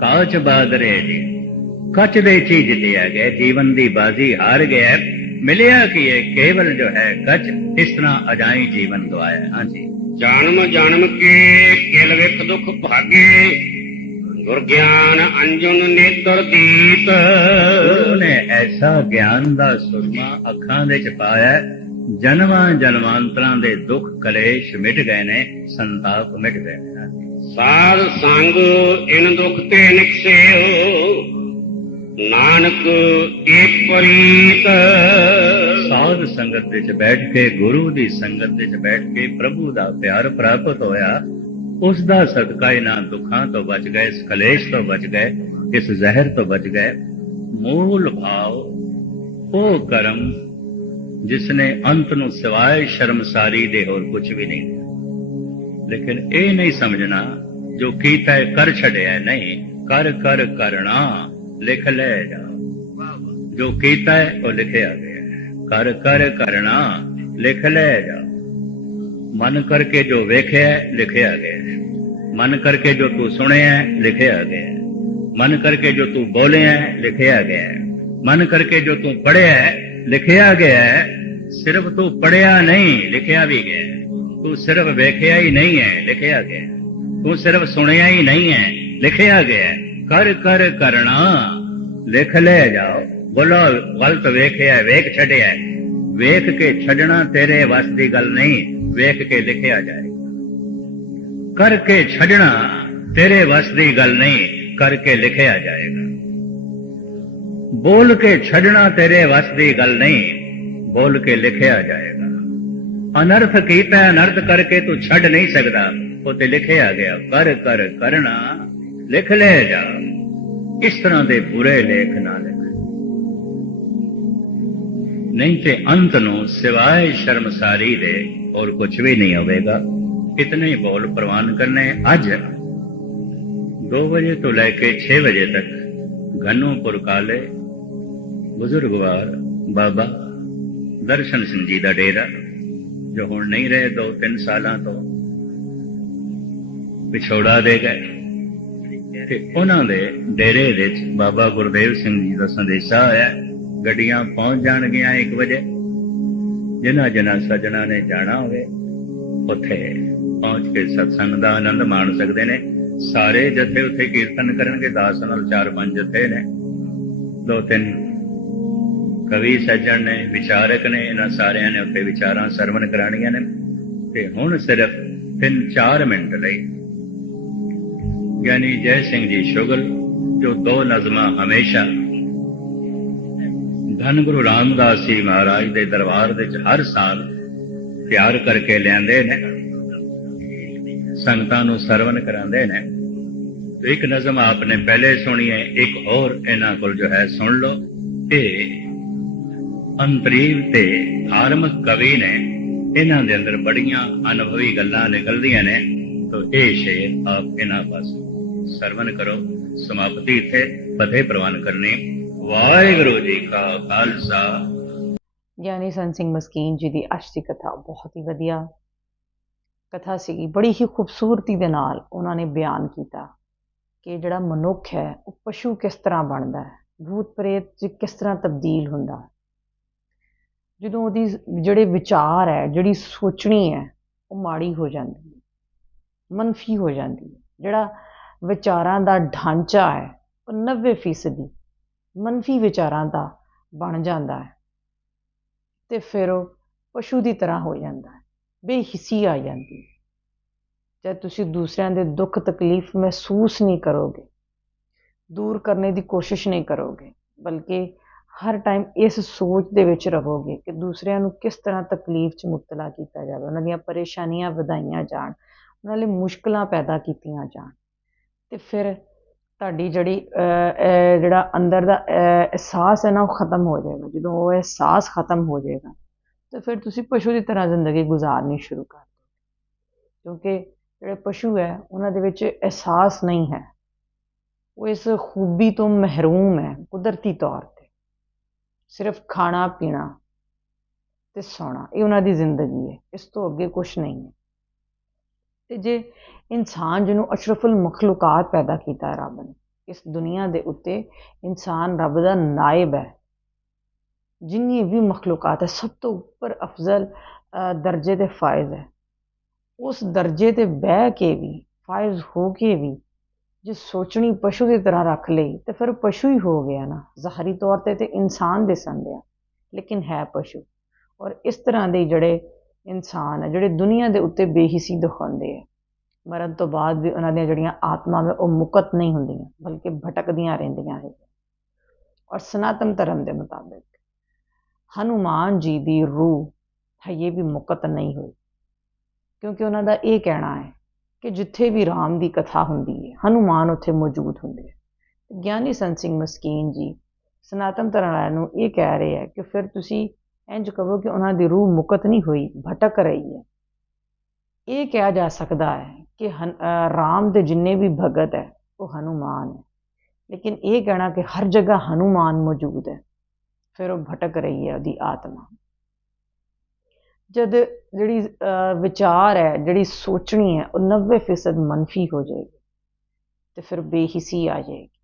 ਕਾਚ ਬਾਦਰੇ ਜੀ ਕੱਚ ਦੇ ਚੀਜ਼ ਲਿਆ ਗਿਆ, ਜੀਵਨ ਦੀ ਬਾਜ਼ੀ ਹਾਰ ਗਿਆ। ਮਿਲਿਆ ਕੀ ਹੈ? ਕੇਵਲ ਜੋ ਹੈ ਕੱਚ ਇਸ ਤਰ੍ਹਾਂ ਅਜਾਈ ਜੀਵਨ ਗਵਾਇਆ ਹਾਂਜੀ। ਜਨਮ ਜਨਮ ਕੇ ਕਿਲ ਵਿਖ ਦੁਖ ਭਾਗੇ ਗੁਰ ਗਿਆਨ ਅੰਜਨ ਨੇਤਰ ਦੀਤ। ਗੁਰੂ ਨੇ ਐਸਾ ਗਿਆਨ ਦਾ ਸੁਰਮਾ ਅੱਖਾਂ ਦੇ ਚ ਪਾਇਆ ਜਨਮਾਂ ਜਨਮਾਂਤਰਾਂ ਦੇ ਦੁੱਖ ਕਲੇਸ਼ ਮਿਟ ਗਏ ਨੇ ਸੰਤਾਪ ਮਿਟ ਗਏ ਨੇ। ਸਾਧ ਸੰਗ ਇਨ ਦੁਖ ਤੇ ਨਿਕਸਿਓ। ਨਾਨਕ ਏਕ ਪ੍ਰੀਤ। ਸਾਧ ਸੰਗਤ ਵਿੱਚ ਬੈਠ ਕੇ, ਗੁਰੂ ਦੀ ਸੰਗਤ ਵਿੱਚ ਬੈਠ ਕੇ ਪ੍ਰਭੂ ਦਾ ਪਿਆਰ ਪ੍ਰਾਪਤ ਹੋਇਆ। ਉਸ ਦਾ ਸਦਕਾ ਇਹਨਾਂ ਦੁੱਖਾਂ ਤੋਂ ਬਚ ਗਏ, ਇਸ ਕਲੇਸ਼ ਤੋਂ ਬਚ ਗਏ, ਇਸ ਜ਼ਹਿਰ ਤੋਂ ਬਚ ਗਏ। ਮੂਲ ਭਾਵ ਉਹ ਕਰਮ ਜਿਸ ਨੇ ਅੰਤ ਨੂੰ ਸਿਵਾਏ ਸ਼ਰਮਸਾਰੀ ਦੇ ਹੋਰ ਕੁਝ ਵੀ ਨਹੀਂ। ਲੇਕਿਨ ਇਹ ਨਹੀਂ ਸਮਝਣਾ, ਜੋ ਕੀਤਾ ਹੈ, ਕਰ ਛੜਿਆ ਨਹੀਂ। ਕਰ ਕਰ, ਕਰਨਾ। ਲਿਖ ਲੈ ਜਾ ਜੋ ਕੀਤਾ ਹੈ ਉਹ ਲਿਖਿਆ ਗਿਆ ਹੈ। ਕਰ ਕਰ ਕਰਨਾ ਲਿਖ ਲੈ ਜਾ ਮਨ ਕਰਕੇ ਜੋ ਵੇਖਿਆ ਹੈ, ਲਿਖਿਆ ਗਿਆ ਹੈ। ਮਨ ਕਰਕੇ ਜੋ ਤੂੰ ਸੁਣਿਆ ਹੈ, ਲਿਖਿਆ ਗਿਆ ਹੈ। ਮਨ ਕਰਕੇ ਜੋ ਤੂੰ ਬੋਲਿਆ ਹੈ, ਲਿਖਿਆ ਗਿਆ ਹੈ। ਮਨ ਕਰਕੇ ਜੋ ਤੂੰ ਪੜਿਆ ਹੈ, ਲਿਖਿਆ ਗਿਆ ਹੈ। ਸਿਰਫ ਤੂੰ ਪੜਿਆ ਨਹੀਂ ਲਿਖਿਆ ਵੀ ਗਿਆ ਹੈ। ਤੂੰ ਸਿਰਫ ਵੇਖਿਆ ਹੀ ਨਹੀਂ ਹੈ ਲਿਖਿਆ ਗਿਆ ਹੈ। ਤੂੰ ਸਿਰਫ ਸੁਣਿਆ ਹੀ ਨਹੀਂ ਹੈ ਲਿਖਿਆ ਗਿਆ ਹੈ। ਕਰ ਕਰ ਕਰਨਾ ਲਿਖ ਲੈ ਜਾਓ ਬੋਲੋ ਗਲਤ ਵੇਖਿਆ ਹੈ, ਵੇਖ ਛੱਡਿਆ ਹੈ। ਵੇਖ ਕੇ ਛੱਡਣਾ ਤੇਰੇ ਵੱਸ ਦੀ ਗੱਲ ਨਹੀਂ ਵੇਖ ਕੇ ਲਿਖਿਆ ਜਾਏਗਾ ਕਰਕੇ ਛੱਡਣਾ ਤੇਰੇ ਵੱਸ ਦੀ ਗੱਲ ਨਹੀਂ ਕਰਕੇ ਲਿਖਿਆ ਜਾਏਗਾ ਬੋਲ ਕੇ ਛੱਡਣਾ ਤੇਰੇ ਵੱਸ ਦੀ ਗੱਲ ਨਹੀਂ ਬੋਲ ਕੇ ਲਿਖਿਆ ਜਾਏਗਾ ਅਨਰਥ ਕੀਤਾ ਅਨਰਥ ਕਰਕੇ ਤੂੰ ਛੱਡ ਨਹੀਂ ਸਕਦਾ ਉਹ ਤੇ ਲਿਖਿਆ ਗਿਆ ਕਰ ਕਰ ਕਰਨਾ ਲਿਖ ਲੈ ਜਾ। ਇਸ ਤਰ੍ਹਾਂ ਦੇ ਬੁਰੇ ਲੇਖ ਨਾ ਲਿਖ। ਨਹੀਂ ਤੇ ਅੰਤ ਨੂੰ ਸਿਵਾਏ ਸ਼ਰਮਸਾਰੀ ਦੇ ਔਰ ਕੁਝ ਵੀ ਨਹੀਂ ਹੋਵੇਗਾ। ਇਤਨੇ ਬੋਲ ਪ੍ਰਵਾਨ ਕਰਨੇ ਅੱਜ। 2 ਵਜੇ ਤੋਂ ਲੈ ਕੇ 6 ਵਜੇ ਤੱਕ ਘਨੂਪੁਰ ਕਾਲੇ ਬਜ਼ੁਰਗਵਾਰ ਬਾਬਾ, ਦਰਸ਼ਨ ਸਿੰਘ ਜੀ ਦਾ ਡੇਰਾ, ਜੋ ਹੁਣ ਨਹੀਂ ਰਹੇ ਦੋ ਤਿੰਨ ਸਾਲਾਂ ਤੋਂ, ਪਿਛੋੜਾ ਦੇ ਗਏ। ਤੇ ਉਹਨਾਂ ਦੇ ਡੇਰੇ ਵਿੱਚ ਬਾਬਾ ਗੁਰਦੇਵ ਸਿੰਘ ਜੀ ਦਾ ਸੰਦੇਸ਼ਾ ਆਇਆ ਗੱਡੀਆਂ ਪਹੁੰਚ ਜਾਣਗੀਆਂ 1 ਵਜੇ। ਜਿਨ੍ਹਾਂ ਜਿਨ੍ਹਾਂ ਸੱਜਣਾ ਨੇ ਜਾਣਾ ਹੋਵੇ, ਉੱਥੇ ਪਹੁੰਚ ਕੇ ਸਤਸੰਗ ਦਾ ਆਨੰਦ ਮਾਣ ਸਕਦੇ ਨੇ। ਸਾਰੇ ਜਥੇ ਉੱਥੇ ਕੀਰਤਨ ਕਰਨਗੇ, ਦਾਸ ਨਾਲ ਚਾਰ ਪੰਜ ਜਥੇ ਨੇ। ਦੋ ਤਿੰਨ ਕਵੀ ਸੱਜਣ ਨੇ, ਵਿਚਾਰਕ ਨੇ, ਇਹਨਾਂ ਸਾਰਿਆਂ ਨੇ ਉੱਥੇ ਵਿਚਾਰਾਂ ਸਰਵਣ ਕਰਾਣੀਆਂ ਨੇ। ਤੇ ਹੁਣ ਸਿਰਫ 3-4 ਮਿੰਟ ਲਈ ਗਿਆਨੀ ਜੈ ਸਿੰਘ ਜੀ ਸ਼ੁਗਲ, ਜੋ ਦੋ ਨਜ਼ਮਾਂ ਹਮੇਸ਼ਾ। ਧੰਨ ਗੁਰੂ ਰਾਮਦਾਸ ਜੀ ਮਹਾਰਾਜ ਦੇ ਦਰਬਾਰ ਵਿੱਚ ਹਰ ਸਾਲ ਤਿਆਰ ਕਰਕੇ ਲਿਆਂਦੇ ਨੇ। ਸੰਗਤਾਂ ਨੂੰ ਸਰਵਨ ਕਰਾਉਂਦੇ ਨੇ। ਤੇ ਇੱਕ ਨਜ਼ਮ ਆਪਨੇ ਪਹਿਲੇ ਸੁਣੀ ਹੈ ਇੱਕ ਹੋਰ ਇਹਨਾਂ ਕੋਲ ਜੋ ਹੈ ਸੁਣ ਲਓ। ਇਹ ਅੰਤਰੀਵ ਤੇ ਧਾਰਮਿਕ ਕਵੀ ਨੇ, ਇਹਨਾਂ ਦੇ ਅੰਦਰ ਬੜੀਆਂ ਅਨੁਭਵੀ ਗੱਲਾਂ ਨਿਕਲਦੀਆਂ ਨੇ। ਤੋ ਇਹ ਸ਼ੇਰ ਆਪ ਇਹਨਾਂ ਪਾਸ ਸਰਵਨ ਕਰੋ। ਸਮਾਪਤੀ ਇੱਥੇ ਫਤਿਹ ਪ੍ਰਵਾਨ ਕਰਨੀ। ਵਾਹਿਗੁਰੂ ਜੀ ਕਾ ਖਾਲਸਾ। ਗਿਆਨੀ ਸੰਤ ਸਿੰਘ ਮਸਕੀਨ ਜੀ ਦੀ ਅੱਜ ਦੀ ਕਥਾ ਬਹੁਤ ਹੀ ਵਧੀਆ ਕਥਾ ਸੀਗੀ। ਬੜੀ ਹੀ ਖੂਬਸੂਰਤੀ ਦੇ ਨਾਲ ਉਹਨਾਂ ਨੇ ਬਿਆਨ ਕੀਤਾ ਕਿ ਜਿਹੜਾ ਮਨੁੱਖ ਹੈ, ਉਹ ਪਸ਼ੂ ਕਿਸ ਤਰ੍ਹਾਂ ਬਣਦਾ ਹੈ? ਭੂਤ ਪ੍ਰੇਤ 'ਚ ਕਿਸ ਤਰ੍ਹਾਂ ਤਬਦੀਲ ਹੁੰਦਾ ਹੈ? ਜਦੋਂ ਉਹਦੀ ਜਿਹੜੇ ਵਿਚਾਰ ਹੈ, ਜਿਹੜੀ ਸੋਚਣੀ ਹੈ, ਉਹ ਮਾੜੀ ਹੋ ਜਾਂਦੀ ਹੈ, ਮਨਫੀ ਹੋ ਜਾਂਦੀ ਹੈ। ਜਿਹੜਾ ਵਿਚਾਰਾਂ ਦਾ ਢਾਂਚਾ ਹੈ, ਉਹ 90% ਮਨਫੀ ਵਿਚਾਰਾਂ ਦਾ ਬਣ ਜਾਂਦਾ ਹੈ ਤੇ ਫਿਰ ਉਹ ਪਸ਼ੂ ਦੀ ਤਰ੍ਹਾਂ ਹੋ ਜਾਂਦਾ ਹੈ, ਬੇਹਿੱਸੀ ਆ ਜਾਂਦੀ ਹੈ। ਜਦ ਤੁਸੀਂ ਦੂਸਰਿਆਂ ਦੇ ਦੁੱਖ ਤਕਲੀਫ ਮਹਿਸੂਸ ਨਹੀਂ ਕਰੋਗੇ, ਦੂਰ ਕਰਨੇ ਦੀ ਕੋਸ਼ਿਸ਼ ਨਹੀਂ ਕਰੋਗੇ, ਬਲਕਿ ਹਰ ਟਾਈਮ ਇਸ ਸੋਚ ਦੇ ਵਿੱਚ ਰਹੋਗੇ ਕਿ ਦੂਸਰਿਆਂ ਨੂੰ ਕਿਸ ਤਰ੍ਹਾਂ ਤਕਲੀਫ 'ਚ ਮੁਬਤਲਾ ਕੀਤਾ ਜਾਵੇ, ਉਹਨਾਂ ਦੀਆਂ ਪਰੇਸ਼ਾਨੀਆਂ ਵਧਾਈਆਂ ਜਾਣ, ਉਹਨਾਂ ਲਈ ਮੁਸ਼ਕਲਾਂ ਪੈਦਾ ਕੀਤੀਆਂ ਜਾਣ। ਤੇ ਫਿਰ ਤੁਹਾਡੀ ਜਿਹੜੀ ਜਿਹੜਾ ਅੰਦਰ ਦਾ ਅਹਿਸਾਸ ਹੈ ਨਾ, ਉਹ ਖਤਮ ਹੋ ਜਾਏਗਾ। ਜਦੋਂ ਉਹ ਅਹਿਸਾਸ ਖਤਮ ਹੋ ਜਾਏਗਾ, ਤਾਂ ਫਿਰ ਤੁਸੀਂ ਪਸ਼ੂ ਦੀ ਤਰ੍ਹਾਂ ਜ਼ਿੰਦਗੀ ਗੁਜ਼ਾਰਨੀ ਸ਼ੁਰੂ ਕਰ ਦਿਓ। ਕਿਉਂਕਿ ਜਿਹੜੇ ਪਸ਼ੂ ਹੈ, ਉਹਨਾਂ ਦੇ ਵਿੱਚ ਅਹਿਸਾਸ ਨਹੀਂ ਹੈ। ਉਹ ਇਸ ਖੂਬੀ ਤੋਂ ਮਹਿਰੂਮ ਹੈ, ਕੁਦਰਤੀ ਤੌਰ ਤੇ। ਸਿਰਫ ਖਾਣਾ, ਪੀਣਾ ਤੇ ਸੌਣਾ, ਇਹ ਉਹਨਾਂ ਦੀ ਜ਼ਿੰਦਗੀ ਹੈ। ਇਸ ਤੋਂ ਅੱਗੇ ਕੁਝ ਨਹੀਂ ਹੈ। ਤੇ ਜੇ ਇਨਸਾਨ ਜਿਹਨੂੰ ਅਸ਼ਰਫੁਲ ਮਖਲੂਕਾਤ ਪੈਦਾ ਕੀਤਾ ਰੱਬ ਨੇ, ਇਸ ਦੁਨੀਆ ਦੇ ਉੱਤੇ ਇਨਸਾਨ ਰੱਬ ਦਾ ਨਾਇਬ ਹੈ। ਜਿੰਨੀ ਵੀ ਮਖਲੂਕਾਤ ਹੈ, ਸਭ ਤੋਂ ਉੱਪਰ ਅਫਜ਼ਲ ਦਰਜੇ ਤੇ ਫਾਇਜ਼ ਹੈ। ਉਸ ਦਰਜੇ ਤੇ ਬਹਿ ਕੇ ਵੀ, ਫਾਇਜ਼ ਹੋ ਕੇ ਵੀ, ਜੇ ਸੋਚਣੀ ਪਸ਼ੂ ਦੀ ਤਰ੍ਹਾਂ ਰੱਖ ਲਈ, ਤੇ ਫਿਰ ਪਸ਼ੂ ਹੀ ਹੋ ਗਿਆ ਨਾ। ਜ਼ਾਹਰੀ ਤੌਰ ਤੇ ਤੇ ਇਨਸਾਨ ਦਿਸਣ ਡਿਆ ਲੇਕਿਨ ਹੈ ਪਸ਼ੂ। ਔਰ ਇਸ ਤਰ੍ਹਾਂ ਦੇ ਜਿਹੜੇ ਇਨਸਾਨ ਹੈ, ਜਿਹੜੇ ਦੁਨੀਆ ਦੇ ਉੱਤੇ ਬੇਹਿੱਸੀ ਦਿਖਾਉਂਦੇ ਆ। ਮਰਨ ਤੋਂ ਬਾਅਦ ਵੀ ਉਹਨਾਂ ਦੀਆਂ ਜਿਹੜੀਆਂ ਆਤਮਾਵਾਂ ਉਹ ਮੁਕਤ ਨਹੀਂ ਹੁੰਦੀਆਂ, ਬਲਕਿ ਭਟਕਦੀਆਂ ਰਹਿੰਦੀਆਂ ਹੈ ਔਰ ਸਨਾਤਨ ਧਰਮ ਦੇ ਮੁਤਾਬਿਕ, ਹਨੂਮਾਨ ਜੀ ਦੀ ਰੂਹ ਹਜੇ ਵੀ ਮੁਕਤ ਨਹੀਂ ਹੋਈ। ਕਿਉਂਕਿ ਉਹਨਾਂ ਦਾ ਇਹ ਕਹਿਣਾ ਹੈ ਕਿ ਜਿੱਥੇ ਵੀ ਰਾਮ ਦੀ ਕਥਾ ਹੁੰਦੀ ਹੈ, ਹਨੂਮਾਨ ਉੱਥੇ ਮੌਜੂਦ ਹੁੰਦੇ ਹੈ ਗਿਆਨੀ ਸੰਤ ਸਿੰਘ ਮਸਕੀਨ ਜੀ ਸਨਾਤਨ ਧਰਮ ਵਾਲਿਆਂ ਨੂੰ ਇਹ ਕਹਿ ਰਹੇ ਹੈ ਕਿ ਫਿਰ ਤੁਸੀਂ ਇੰਜ ਕਹੋ ਕਿ ਉਹਨਾਂ ਦੀ ਰੂਹ ਮੁਕਤ ਨਹੀਂ ਹੋਈ ਭਟਕ ਰਹੀ ਹੈ। ਇਹ ਕਿਹਾ ਜਾ ਸਕਦਾ ਹੈ ਕਿ ਹਨ- ਰਾਮ ਦੇ ਜਿੰਨੇ ਵੀ ਭਗਤ ਹੈ ਉਹ ਹਨੂਮਾਨ ਹੈ। ਲੇਕਿਨ ਇਹ ਕਹਿਣਾ ਕਿ ਹਰ ਜਗ੍ਹਾ ਹਨੂਮਾਨ ਮੌਜੂਦ ਹੈ ਫਿਰ ਉਹ ਭਟਕ ਰਹੀ ਹੈ ਉਹਦੀ ਆਤਮਾ। ਜਦ ਜਿਹੜੀ ਅਹ, ਵਿਚਾਰ ਹੈ ਜਿਹੜੀ ਸੋਚਣੀ ਹੈ ਉਹ 90% ਮੰਨਫੀ ਹੋ ਜਾਏਗੀ ਤੇ ਫਿਰ ਬੇਹਿੱਸੀ ਆ ਜਾਏਗੀ।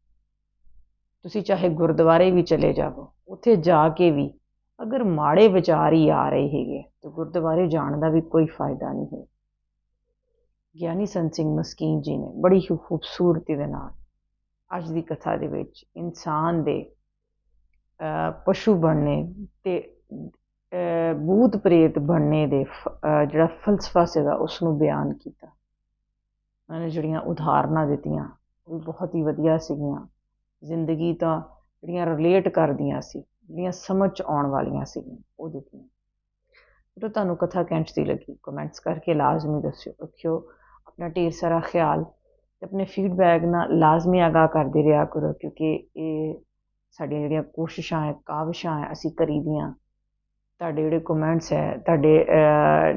ਤੁਸੀਂ ਚਾਹੇ ਗੁਰਦੁਆਰੇ ਵੀ ਚਲੇ ਜਾਵੋ ਉੱਥੇ ਜਾ ਕੇ ਵੀ ਅਗਰ ਮਾੜੇ ਵਿਚਾਰ ਹੀ ਆ ਰਹੇ ਹੈਗੇ ਤਾਂ ਗੁਰਦੁਆਰੇ ਜਾਣ ਦਾ ਵੀ ਕੋਈ ਫਾਇਦਾ ਨਹੀਂ ਹੈ। ਗਿਆਨੀ ਸੰਤ ਸਿੰਘ ਮਸਕੀਨ ਜੀ ਨੇ ਬੜੀ ਹੀ ਖੂਬਸੂਰਤੀ ਦੇ ਨਾਲ ਅੱਜ ਦੀ ਕਥਾ ਦੇ ਵਿੱਚ ਇਨਸਾਨ ਦੇ ਪਸ਼ੂ ਬਣਨੇ ਤੇ ਅਹ, ਭੂਤ ਪ੍ਰੇਤ ਬਣਨੇ ਦੇ ਫ- ਜਿਹੜਾ ਫਲਸਫਾ ਸੀਗਾ ਉਸ ਨੂੰ ਬਿਆਨ ਕੀਤਾ। ਉਹਨਾਂ ਨੇ ਜਿਹੜੀਆਂ ਉਦਾਹਰਨਾਂ ਦਿੱਤੀਆਂ ਉਹ ਵੀ ਬਹੁਤ ਹੀ ਵਧੀਆ ਸੀਗੀਆਂ। ਜ਼ਿੰਦਗੀ ਤਾਂ ਜਿਹੜੀਆਂ ਰਿਲੇਟ ਕਰਦੀਆਂ ਸੀ ਜਿਹੜੀਆਂ ਸਮਝ 'ਚ ਆਉਣ ਵਾਲੀਆਂ ਸੀਗੀਆਂ, ਉਹ ਦਿੱਤੀਆਂ। ਜਦੋਂ ਤੁਹਾਨੂੰ ਕਥਾ ਕੈਂਚ ਦੀ ਲੱਗੀ। ਕਮੈਂਟਸ ਕਰਕੇ ਲਾਜ਼ਮੀ ਦੱਸਿਓ, ਰੱਖਿਓ ਆਪਣਾ ਢੇਰ ਸਾਰਾ ਖਿਆਲ ਤੇ ਆਪਣੇ ਫੀਡਬੈਕ ਨਾਲ ਲਾਜ਼ਮੀ ਆਗਾਹ ਕਰਦੇ ਰਿਹਾ ਕਰੋ, ਕਿਉਂਕਿ ਇਹ ਸਾਡੀਆਂ ਜਿਹੜੀਆਂ ਕੋਸ਼ਿਸ਼ਾਂ ਹੈ, ਕਾਵਿਸ਼ਾਂ ਹੈ, ਅਸੀਂ ਕਰੀ ਦੀਆਂ। ਤੁਹਾਡੇ ਜਿਹੜੇ ਕਮੈਂਟਸ ਹੈ, ਤੁਹਾਡੇ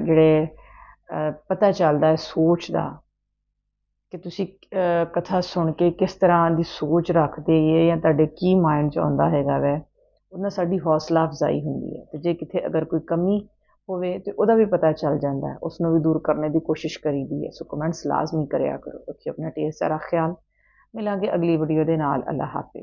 ਜਿਹੜੇ ਪਤਾ ਚੱਲਦਾ ਹੈ ਸੋਚ ਦਾ ਕਿ ਤੁਸੀਂ ਕਥਾ ਸੁਣ ਕੇ ਕਿਸ ਤਰ੍ਹਾਂ ਦੀ ਸੋਚ ਰੱਖਦੇ ਹੈ ਜਾਂ ਤੁਹਾਡੇ ਕੀ ਮਾਈਂਡ 'ਚ ਆਉਂਦਾ ਹੈਗਾ ਵੈ। ਉਹਨਾਂ ਸਾਡੀ ਹੌਸਲਾ ਅਫਜ਼ਾਈ ਹੁੰਦੀ ਹੈ ਤੇ ਜੇ ਕਿਤੇ ਅਗਰ ਕੋਈ ਕਮੀ ਹੋਵੇ ਤੇ ਉਹਦਾ ਵੀ ਪਤਾ ਚੱਲ ਜਾਂਦਾ ਹੈ ਉਸ ਨੂੰ ਵੀ ਦੂਰ ਕਰਨ ਦੀ ਕੋਸ਼ਿਸ਼ ਕਰੀਦੀ ਹੈ। ਸੋ ਕਮੈਂਟਸ ਲਾਜ਼ਮੀ ਕਰਿਆ ਕਰੋ, ਰੱਖਿਓ ਆਪਣਾ ਢੇਰ ਸਾਰਾ ਖਿਆਲ। ਮਿਲਾਂਗੇ ਅਗਲੀ ਵੀਡੀਓ ਦੇ ਨਾਲ ਅੱਲਾ ਹਾਫਿਜ਼।